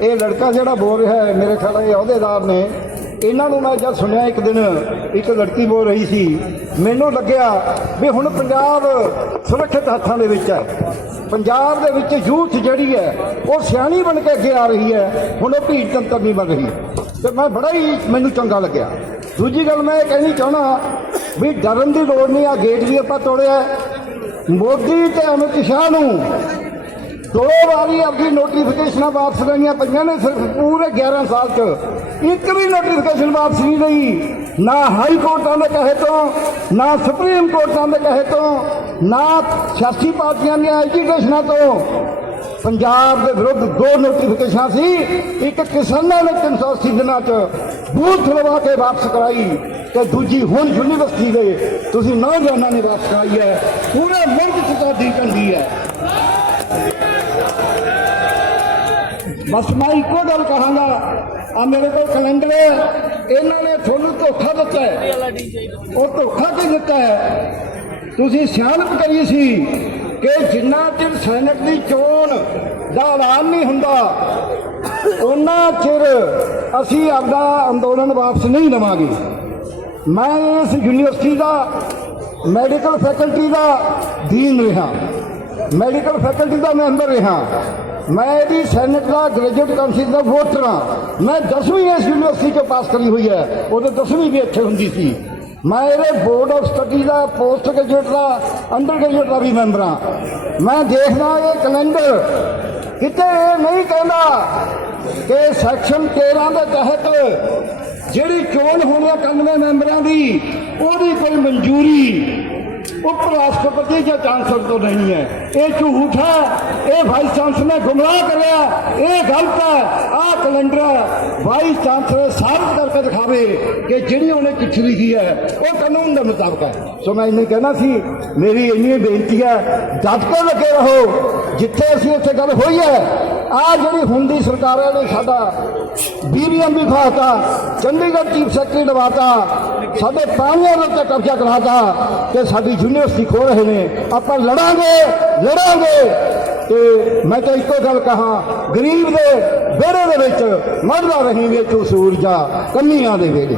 ਇਹ ਲੜਕਾ ਜਿਹੜਾ ਬੋਲ ਰਿਹਾ ਹੈ, ਮੇਰੇ ਖਿਆਲ ਇਹ ਅਹੁਦੇਦਾਰ ਨੇ। ਇਹਨਾਂ ਨੂੰ ਮੈਂ ਜਦ ਸੁਣਿਆ ਇੱਕ ਦਿਨ, ਇੱਕ ਲੜਕੀ ਬੋਲ ਰਹੀ ਸੀ, ਮੈਨੂੰ ਲੱਗਿਆ ਵੀ ਹੁਣ ਪੰਜਾਬ ਸੁਰੱਖਿਅਤ ਹੱਥਾਂ ਦੇ ਵਿੱਚ ਹੈ। ਪੰਜਾਬ ਦੇ ਵਿੱਚ ਯੂਥ ਜਿਹੜੀ ਹੈ, ਉਹ ਸਿਆਣੀ ਬਣ ਕੇ ਅੱਗੇ ਆ ਰਹੀ ਹੈ, ਹੁਣ ਉਹ ਭੀੜ ਤੰਤਰ ਨਹੀਂ ਬਣ ਰਹੀ। ਤੇ ਮੈਂ ਬੜਾ ਹੀ ਮੈਨੂੰ ਚੰਗਾ ਲੱਗਿਆ। ਦੂਜੀ ਗੱਲ ਮੈਂ ਇਹ ਕਹਿਣੀ ਚਾਹਣਾ ਵੀ ਡਰਨ ਦੀ ਲੋੜ ਨਹੀਂ ਆ ਗੇਟ ਵੀ ਆਪਾਂ ਤੋੜਿਆ। ਮੋਦੀ ਤੇ ਅਮਿਤ ਸ਼ਾਹ ਨੂੰ ਦੋ ਵਾਰੀ ਆਪਣੀ ਨੋਟੀਫਿਕੇਸ਼ਨਾਂ ਵਾਪਸ ਲਈਆਂ ਪਈਆਂ ਨੇ ਸਿਰਫ ਪੂਰੇ 11 ਸਾਲ 'ਚ। ਇੱਕ ਵੀ ਨੋਟੀਫਿਕੇਸ਼ਨ ਵਾਪਸ ਨਹੀਂ ਲਈ। ਨਾ ਹਾਈ ਕੋਰਟਾਂ ਦੇ ਕਹੇ ਤੋਂ, ਨਾ ਸੁਪਰੀਮ ਕੋਰਟਾਂ ਦੇ ਕਹੇ ਤੋਂ, ਨਾ ਸਿਆਸੀ ਪਾਰਟੀਆਂ ਦੀਆਂ ਐਜੀਟੇਸ਼ਨਾਂ ਤੋਂ। ਪੰਜਾਬ ਦੇ ਵਿਰੁੱਧ ਦੋ ਨੋਟੀਫਿਕੇਸ਼ਨਾਂ ਸੀ। ਇੱਕ ਕਿਸਾਨਾਂ ਨੇ 380 ਦਿਨਾਂ 'ਚ ਬੂਥ ਲਵਾ ਕੇ ਵਾਪਸ ਕਰਾਈ ਤੇ ਦੂਜੀ ਹੁਣ ਯੂਨੀਵਰਸਿਟੀ ਦੇ। ਤੁਸੀਂ ਨੌਜਵਾਨਾਂ ਨੇ ਵਾਪਸ ਕਰਾਈ ਹੈ। ਪੂਰੇ ਮੁਲਕ 'ਚ ਤੁਹਾਡੀ ਚੰਗੀ ਹੈ। ਬਸ ਮੈਂ ਇੱਕੋ ਗੱਲ ਕਹਾਂਗਾ। ਆ ਮੇਰੇ ਕੋਲ ਕੈਲੰਡਰ ਹੈ। ਇਹਨਾਂ ਨੇ ਤੁਹਾਨੂੰ ਧੋਖਾ ਦਿੱਤਾ ਹੈ। ਉਹ ਧੋਖਾ ਕੀ ਦਿੱਤਾ ਹੈ? ਤੁਸੀਂ ਸਿਆਣਪ ਕਰੀ ਸੀ ਕਿ ਜਿੰਨਾ ਚਿਰ ਸੈਨੇਟ ਦੀ ਚੋਣ ਦਾ ਐਲਾਨ ਨਹੀਂ ਹੁੰਦਾ ਉਹਨਾਂ ਚਿਰ ਅਸੀਂ ਆਪਦਾ ਅੰਦੋਲਨ ਵਾਪਸ ਨਹੀਂ ਲਵਾਂਗੇ। ਮੈਂ ਇਸ ਯੂਨੀਵਰਸਿਟੀ ਦਾ, ਮੈਡੀਕਲ ਫੈਕਲਟੀ ਦਾ ਦੀਨ ਰਿਹਾ। ਮੈਡੀਕਲ ਫੈਕਲਟੀ ਦਾ ਮੈਂਬਰ ਰਿਹਾ। ਮੈਂ ਇਹਦੀ ਸੈਨੇਟ ਦਾ, ਗ੍ਰੈਜੂਏਟ ਕਾਉਂਸਲ ਦਾ ਵੋਟਰ ਹਾਂ। ਮੈਂ 10ਵੀਂ ਇਸ ਯੂਨੀਵਰਸਿਟੀ ਚੋਂ ਪਾਸ ਕਰੀ ਹੋਈ ਹੈ। ਉਹਦੇ 10ਵੀਂ ਵੀ ਇੱਥੇ ਹੁੰਦੀ ਸੀ। ਮੈਂ ਇਹਦੇ ਬੋਰਡ ਆਫ ਸਟੱਡੀ ਦਾ ਪੋਸਟ ਗ੍ਰੈਜੂਏਟ ਦਾ ਅੰਡਰ ਗ੍ਰੈਜੂਏਟ ਦਾ ਵੀ ਮੈਂਬਰ ਹਾਂ। ਮੈਂ ਦੇਖਦਾ ਇਹ ਕੈਲੰਡਰ ਕਿਤੇ ਇਹ ਨਹੀਂ ਕਹਿੰਦਾ ਕਿ ਸੈਕਸ਼ਨ 13 ਦੇ ਤਹਿਤ ਜਿਹੜੀ ਚੋਣ ਹੋਣੀ ਹੈ 91 ਮੈਂਬਰਾਂ ਦੀ, ਉਹਦੀ ਕੋਈ ਮਨਜ਼ੂਰੀ ਉਪ ਰਾਸ਼ਟਰਪਤੀ ਜਾਂ ਚਾਂਸਲਰ ਤੋਂ ਨਹੀਂ ਹੈ। ਇਹ ਝੂਠ ਹੈ। ਇਹ ਵਾਈਸ ਚਾਂਸਲਰ ਨੇ ਗੁੰਮਰਾਹ ਕਰਿਆ ਇਹ ਗਲਤ ਹੈ। ਆਹ ਕੈਲੰਡਰ ਵਾਈਸ ਚਾਂਸਲਰ ਸਾਬਤ ਕਰਕੇ ਦਿਖਾਵੇ ਕਿ ਜਿਹੜੀ ਉਹਨੇ ਚਿੱਠੀ ਲਿਖੀ ਹੈ, ਉਹ ਕਾਨੂੰਨ ਦੇ ਮੁਤਾਬਕ ਹੈ। ਸੋ ਮੈਂ ਇੰਨੇ ਕਹਿਣਾ ਸੀ, ਮੇਰੀ ਇੰਨੀ ਬੇਨਤੀ ਹੈ, ਜਦ ਕੇ ਲੱਗੇ ਰਹੋ, ਜਿੱਥੇ ਅਸੀਂ ਉੱਥੇ ਗੱਲ ਹੋਈ ਹੈ ਆ ਜਿਹੜੀ ਹੁੰਦੀ ਦੀ ਸਰਕਾਰ ਨੇ ਸਾਡਾ ਬੀਬੀਐਮ ਵੀ ਖਾਤਾ ਚੰਡੀਗੜ੍ਹ ਚੀਫ ਸੈਕਟਰੀ ਲਵਾਤਾ, ਸਾਡੇ ਪਾਣੀਆਂ ਦੇ ਉੱਤੇ ਕਬਜ਼ਾ ਕਰਾਤਾ ਕਿ ਸਾਡੀ ਯੂਨੀਵਰਸਿਟੀ ਖੋ ਰਹੇ ਨੇ। ਆਪਾਂ ਲੜਾਂਗੇ ਲੜਾਂਗੇ। ਤੇ ਮੈਂ ਤਾਂ ਇੱਕੋ ਗੱਲ ਕਹਾ, ਗਰੀਬ ਦੇ ਵਿਹੜੇ ਦੇ ਵਿੱਚ ਮਰਦਾ ਰਹੀਂਗੇ ਤੂੰ ਸੂਰਜਾ, ਕੰਨੀਆਂ ਦੇ ਵੇਲੇ